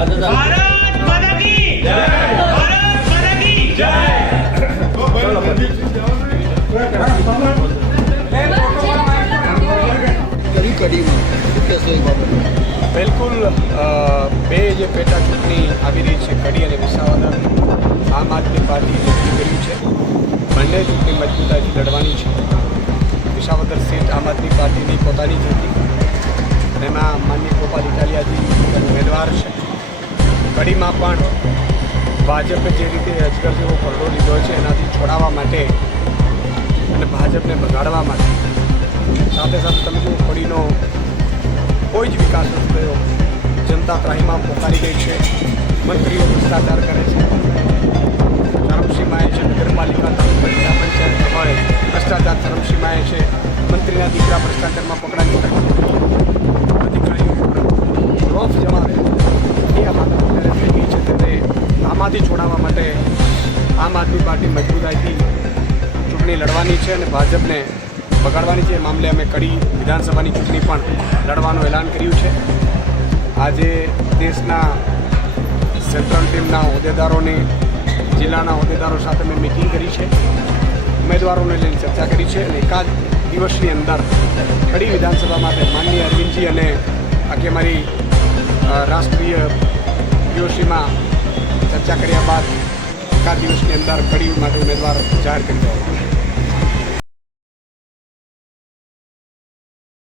भारत माता की जय, भारत माता की जय। બિલકુલ બે જે પેટા ચૂંટણી આવી રહી છે, કડી અને વિસાવદર. આમ આદમી પાર્ટી નક્કી કર્યું છે બંને ચૂંટણી મજબૂતાઈથી લડવાની છે. વિસાવદર સીટ આમ આદમી પાર્ટીની પોતાની જ હતી, એમાં માન્ય ગોપાલ ઇટાલિયાજી ઉમેદવાર છે. કડીમાં પણ ભાજપે જે રીતે અજગર જેવો ખરડો લીધો છે એનાથી છોડાવવા માટે અને ભાજપને બગાડવા માટે, સાથે સાથે તમે જો કડીનો કોઈ જ વિકાસ નથી થયો. જનતા ત્રાહીમાં પોકારી ગઈ છે, મંત્રીઓ ભ્રષ્ટાચાર કરે છે, ચરમસીમાએ છે. નગરપાલિકા જિલ્લા પંચાયત હોય ભ્રષ્ટાચાર ચરમસીમાએ છે. મંત્રીના દીકરા ભ્રષ્ટાચારમાં પકડાઈ અધિકારીઓ રોફ જમાવે એ હાલત અત્યારે થઈ ગઈ છે. તેને આમાંથી છોડાવવા માટે આમ આદમી પાર્ટી મજબૂતાઈથી ચૂંટણી લડવાની છે અને ભાજપને બગાડવાની છે. એ મામલે અમે કડી વિધાનસભાની ચૂંટણી પણ લડવાનું એલાન કર્યું છે. આજે દેશના સેન્ટ્રલ ટીમના હોદ્દેદારોની, જિલ્લાના હોદ્દેદારો સાથે મેં મિટિંગ કરી છે, ઉમેદવારોને લઈને ચર્ચા કરી છે અને એકાદ દિવસની અંદર કડી વિધાનસભા માટે માનનીય અરવિંદજી અને આખી અમારી રાષ્ટ્રીય પીઓસીમાં ચર્ચા કર્યા બાદ એકાદ દિવસની અંદર કડી માટે ઉમેદવાર જાહેર કરી દેવામાં